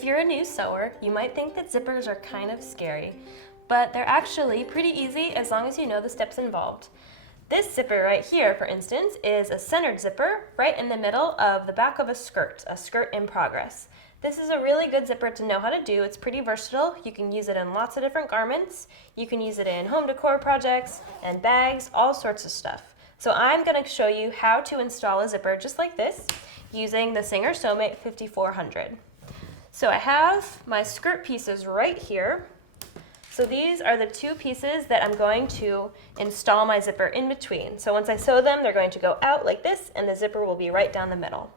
If you're a new sewer, you might think that zippers are kind of scary, but they're actually pretty easy as long as you know the steps involved. This zipper right here, for instance, is a centered zipper right in the middle of the back of a skirt in progress. This is a really good zipper to know how to do. It's pretty versatile. You can use it in lots of different garments. You can use it in home decor projects and bags, all sorts of stuff. So I'm going to show you how to install a zipper just like this using the Singer SEWMATE 5400. So I have my skirt pieces right here. So these are the two pieces that I'm going to install my zipper in between. So once I sew them, they're going to go out like this, and the zipper will be right down the middle.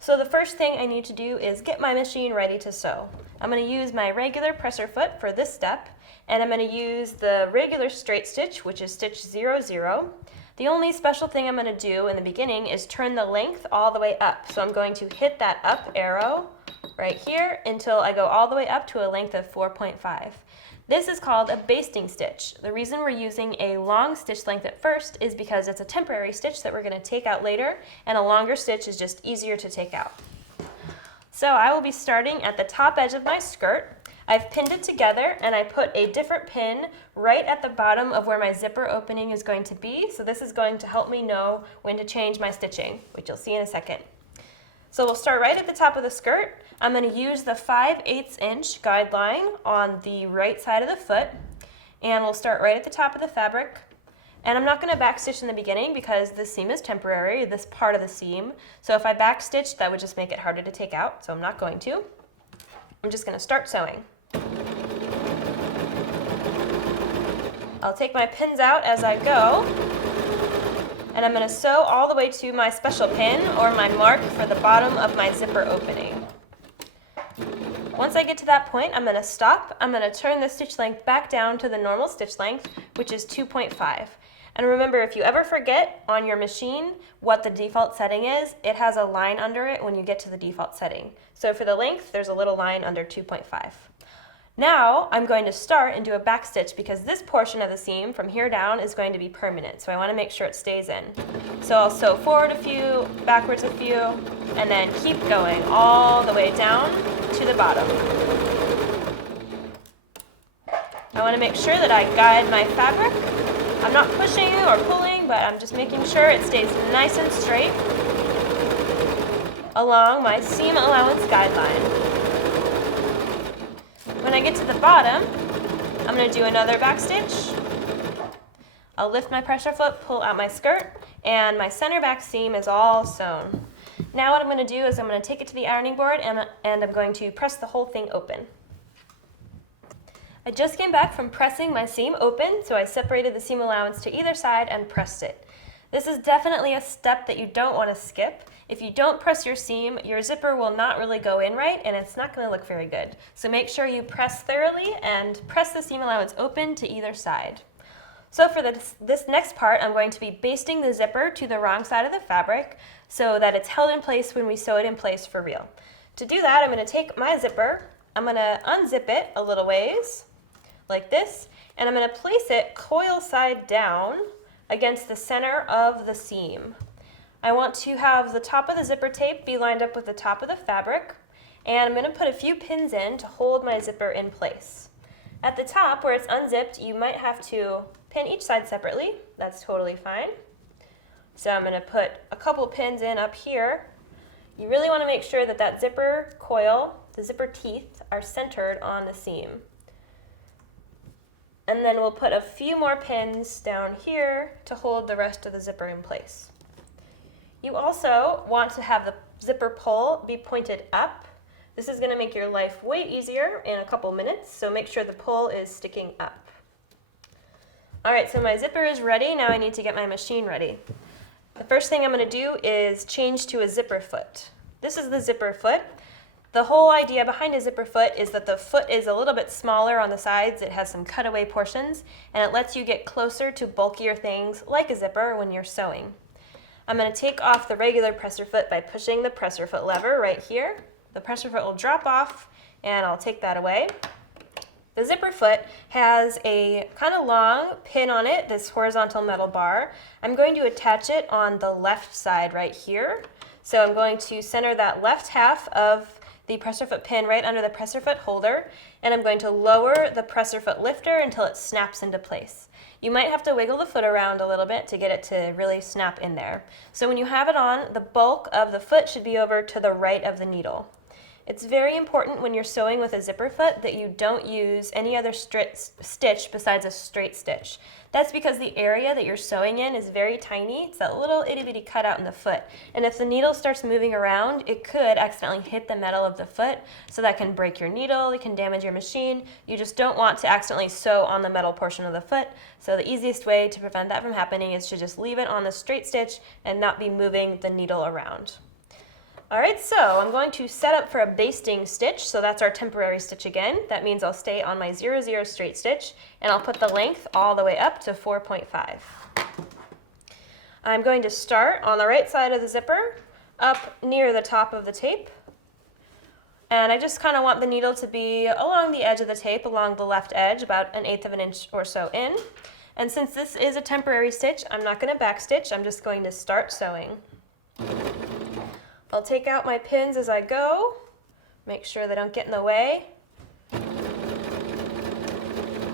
So the first thing I need to do is get my machine ready to sew. I'm going to use my regular presser foot for this step, and I'm going to use the regular straight stitch, which is stitch 0, 0. The only special thing I'm going to do in the beginning is turn the length all the way up. So I'm going to hit that up arrow right here until I go all the way up to a length of 4.5. This is called a basting stitch. The reason we're using a long stitch length at first is because it's a temporary stitch that we're going to take out later, and a longer stitch is just easier to take out. So I will be starting at the top edge of my skirt. I've pinned it together, and I put a different pin right at the bottom of where my zipper opening is going to be, so this is going to help me know when to change my stitching, which you'll see in a second. So we'll start right at the top of the skirt. I'm going to use the 5/8 inch guideline on the right side of the foot, and we'll start right at the top of the fabric. And I'm not going to backstitch in the beginning because this seam is temporary, this part of the seam. So if I backstitch, that would just make it harder to take out, so I'm not going to. I'm just going to start sewing. I'll take my pins out as I go. And I'm going to sew all the way to my special pin or my mark for the bottom of my zipper opening. Once I get to that point, I'm going to stop. I'm going to turn the stitch length back down to the normal stitch length, which is 2.5. And remember, if you ever forget on your machine what the default setting is, it has a line under it when you get to the default setting. So for the length, there's a little line under 2.5. Now I'm going to start and do a back stitch because this portion of the seam from here down is going to be permanent, so I want to make sure it stays in. So I'll sew forward a few, backwards a few, and then keep going all the way down to the bottom. I want to make sure that I guide my fabric. I'm not pushing or pulling, but I'm just making sure it stays nice and straight along my seam allowance guideline. When I get to the bottom, I'm going to do another back stitch. I'll lift my pressure foot, pull out my skirt, and my center back seam is all sewn. Now what I'm going to do is I'm going to take it to the ironing board and I'm going to press the whole thing open. I just came back from pressing my seam open, so I separated the seam allowance to either side and pressed it. This is definitely a step that you don't want to skip. If you don't press your seam, your zipper will not really go in right and it's not going to look very good. So make sure you press thoroughly and press the seam allowance open to either side. So for this next part, I'm going to be basting the zipper to the wrong side of the fabric so that it's held in place when we sew it in place for real. To do that, I'm going to take my zipper, I'm going to unzip it a little ways like this, and I'm going to place it coil side down against the center of the seam. I want to have the top of the zipper tape be lined up with the top of the fabric, and I'm going to put a few pins in to hold my zipper in place. At the top where it's unzipped, you might have to pin each side separately. That's totally fine. So I'm going to put a couple pins in up here. You really want to make sure that that zipper coil, the zipper teeth, are centered on the seam. And then we'll put a few more pins down here to hold the rest of the zipper in place. You also want to have the zipper pull be pointed up. This is going to make your life way easier in a couple minutes, so make sure the pull is sticking up. Alright, so my zipper is ready. Now I need to get my machine ready. The first thing I'm going to do is change to a zipper foot. This is the zipper foot. The whole idea behind a zipper foot is that the foot is a little bit smaller on the sides. It has some cutaway portions, and it lets you get closer to bulkier things like a zipper when you're sewing. I'm going to take off the regular presser foot by pushing the presser foot lever right here. The presser foot will drop off, and I'll take that away. The zipper foot has a kind of long pin on it, this horizontal metal bar. I'm going to attach it on the left side right here. So I'm going to center that left half of the presser foot pin right under the presser foot holder, and I'm going to lower the presser foot lifter until it snaps into place. You might have to wiggle the foot around a little bit to get it to really snap in there. So when you have it on, the bulk of the foot should be over to the right of the needle. It's very important when you're sewing with a zipper foot that you don't use any other stitch besides a straight stitch. That's because the area that you're sewing in is very tiny. It's that little itty bitty cutout in the foot. And if the needle starts moving around, it could accidentally hit the metal of the foot, so that can break your needle, it can damage your machine. You just don't want to accidentally sew on the metal portion of the foot. So the easiest way to prevent that from happening is to just leave it on the straight stitch and not be moving the needle around. Alright, so I'm going to set up for a basting stitch, so that's our temporary stitch again. That means I'll stay on my 0, 0 straight stitch, and I'll put the length all the way up to 4.5. I'm going to start on the right side of the zipper, up near the top of the tape, and I just kind of want the needle to be along the edge of the tape, along the left edge, about 1/8 of an inch or so in. And since this is a temporary stitch, I'm not going to backstitch, I'm just going to start sewing. I'll take out my pins as I go, make sure they don't get in the way.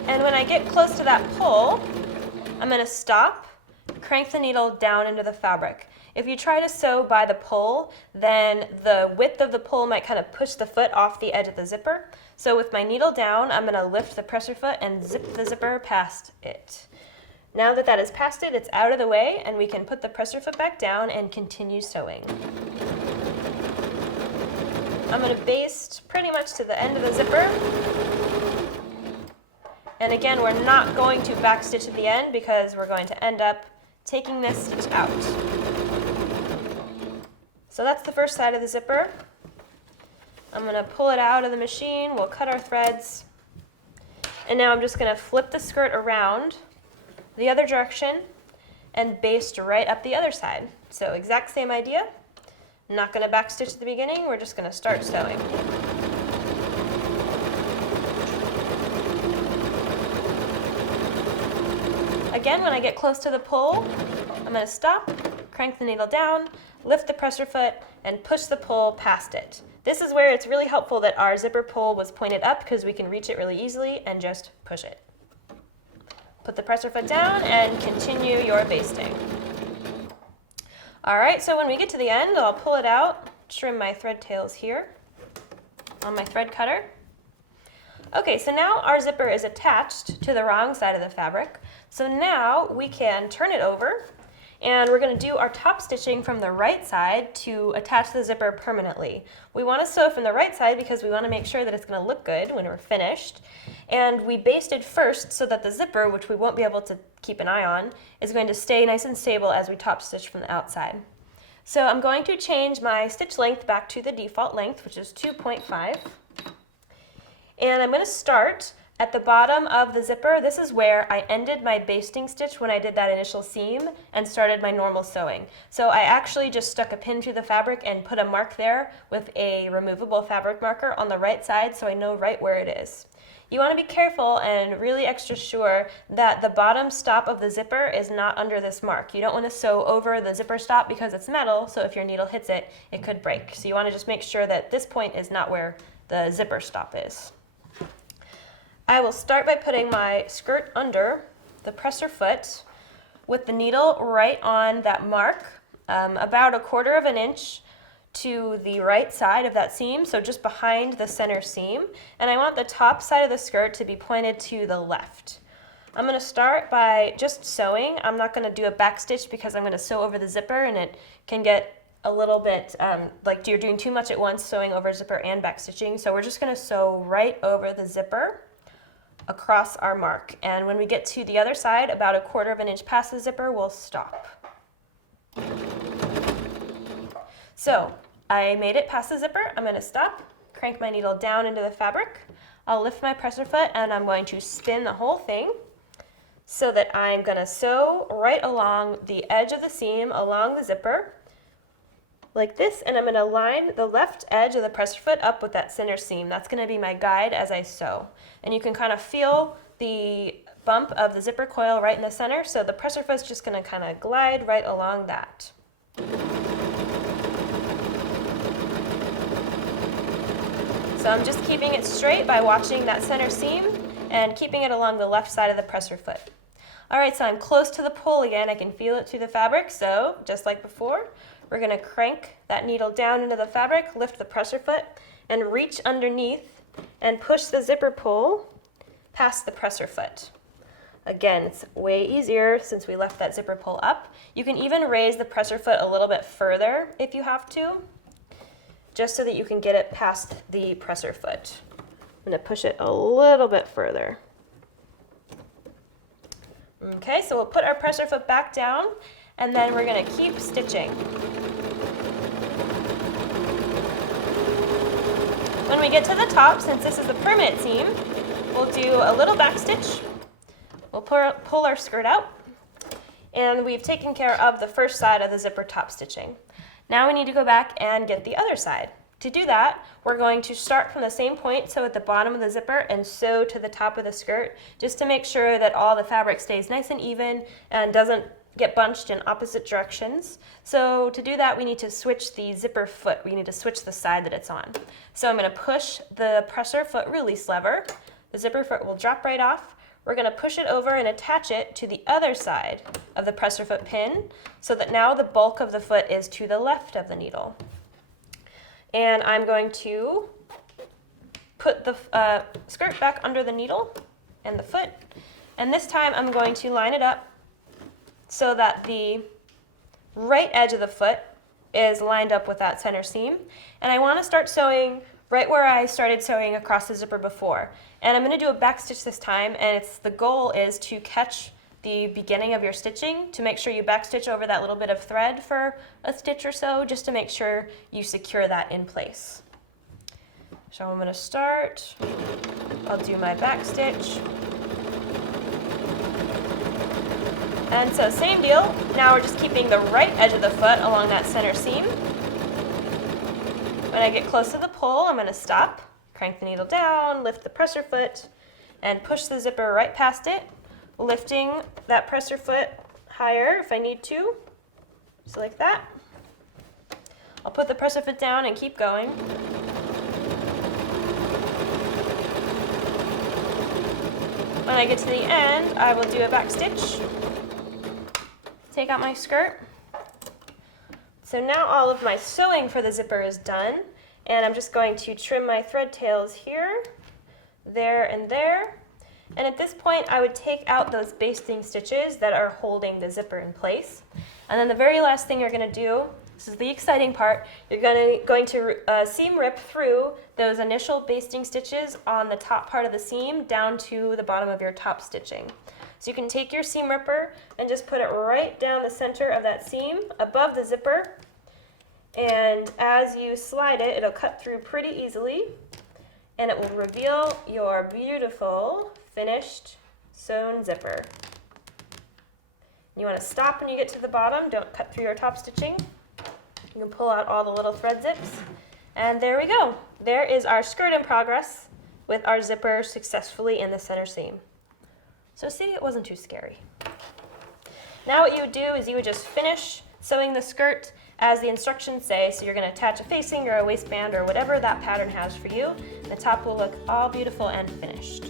And when I get close to that pull, I'm going to stop, crank the needle down into the fabric. If you try to sew by the pull, then the width of the pull might kind of push the foot off the edge of the zipper. So with my needle down, I'm going to lift the presser foot and zip the zipper past it. Now that that is past it, it's out of the way, and we can put the presser foot back down and continue sewing. I'm going to baste pretty much to the end of the zipper. And again, we're not going to backstitch at the end because we're going to end up taking this stitch out. So that's the first side of the zipper. I'm going to pull it out of the machine, we'll cut our threads, and now I'm just going to flip the skirt around the other direction and baste right up the other side. So exact same idea. Not going to backstitch at the beginning, we're just going to start sewing. Again, when I get close to the pull, I'm going to stop, crank the needle down, lift the presser foot, and push the pull past it. This is where it's really helpful that our zipper pull was pointed up because we can reach it really easily and just push it. Put the presser foot down and continue your basting. Alright, so when we get to the end, I'll pull it out, trim my thread tails here on my thread cutter. Okay, so now our zipper is attached to the wrong side of the fabric. So now we can turn it over, and we're going to do our top stitching from the right side to attach the zipper permanently. We want to sew from the right side because we want to make sure that it's going to look good when we're finished. And we basted first so that the zipper, which we won't be able to keep an eye on, is going to stay nice and stable as we top stitch from the outside. So I'm going to change my stitch length back to the default length, which is 2.5. And I'm going to start at the bottom of the zipper. This is where I ended my basting stitch when I did that initial seam and started my normal sewing. So I actually just stuck a pin through the fabric and put a mark there with a removable fabric marker on the right side so I know right where it is. You want to be careful and really extra sure that the bottom stop of the zipper is not under this mark. You don't want to sew over the zipper stop because it's metal, so if your needle hits it, it could break. So you want to just make sure that this point is not where the zipper stop is. I will start by putting my skirt under the presser foot with the needle right on that mark, about 1/4 of an inch to the right side of that seam, so just behind the center seam. And I want the top side of the skirt to be pointed to the left. I'm going to start by just sewing. I'm not going to do a back stitch because I'm going to sew over the zipper and it can get a little bit like you're doing too much at once, sewing over zipper and back stitching. So we're just going to sew right over the zipper across our mark. And when we get to the other side, about 1/4 of an inch past the zipper, we'll stop. So I made it past the zipper. I'm going to stop, crank my needle down into the fabric. I'll lift my presser foot and I'm going to spin the whole thing so that I'm going to sew right along the edge of the seam, along the zipper, like this, and I'm going to line the left edge of the presser foot up with that center seam. That's going to be my guide as I sew. And you can kind of feel the bump of the zipper coil right in the center, so the presser foot's just going to kind of glide right along that. So I'm just keeping it straight by watching that center seam and keeping it along the left side of the presser foot. All right, so I'm close to the pole again. I can feel it through the fabric, so just like before, we're gonna crank that needle down into the fabric, lift the presser foot, and reach underneath and push the zipper pull past the presser foot. Again, it's way easier since we left that zipper pull up. You can even raise the presser foot a little bit further if you have to, just so that you can get it past the presser foot. I'm gonna push it a little bit further. Okay, so we'll put our presser foot back down, and then we're gonna keep stitching. When we get to the top, since this is a permanent seam, we'll do a little back stitch. We'll pull our skirt out, and we've taken care of the first side of the zipper top stitching. Now we need to go back and get the other side. To do that, we're going to start from the same point, so at the bottom of the zipper, and sew to the top of the skirt, just to make sure that all the fabric stays nice and even and doesn't get bunched in opposite directions. So to do that, we need to switch the zipper foot. We need to switch the side that it's on. So I'm going to push the presser foot release lever. The zipper foot will drop right off. We're going to push it over and attach it to the other side of the presser foot pin, so that now the bulk of the foot is to the left of the needle. And I'm going to put the skirt back under the needle and the foot, and this time I'm going to line it up so that the right edge of the foot is lined up with that center seam, and I want to start sewing right where I started sewing across the zipper before. And I'm going to do a back stitch this time, and the goal is to catch the beginning of your stitching, to make sure you back stitch over that little bit of thread for a stitch or so, just to make sure you secure that in place. So I'm going to start, I'll do my back stitch. And so same deal, now we're just keeping the right edge of the foot along that center seam. When I get close to the pole, I'm going to stop, crank the needle down, lift the presser foot, and push the zipper right past it, lifting that presser foot higher if I need to, just like that. I'll put the presser foot down and keep going. When I get to the end, I will do a back stitch, take out my skirt. So now all of my sewing for the zipper is done, and I'm just going to trim my thread tails here, there, and there. And at this point, I would take out those basting stitches that are holding the zipper in place. And then the very last thing you're going to do, this is the exciting part, you're going to seam rip through those initial basting stitches on the top part of the seam down to the bottom of your top stitching. So you can take your seam ripper and just put it right down the center of that seam above the zipper. And as you slide it, it'll cut through pretty easily, and it will reveal your beautiful finished sewn zipper. You want to stop when you get to the bottom, don't cut through your top stitching. You can pull out all the little thread zips, and there we go. There is our skirt in progress with our zipper successfully in the center seam. So see, it wasn't too scary. Now what you would do is you would just finish sewing the skirt as the instructions say. So you're going to attach a facing or a waistband or whatever that pattern has for you. The top will look all beautiful and finished.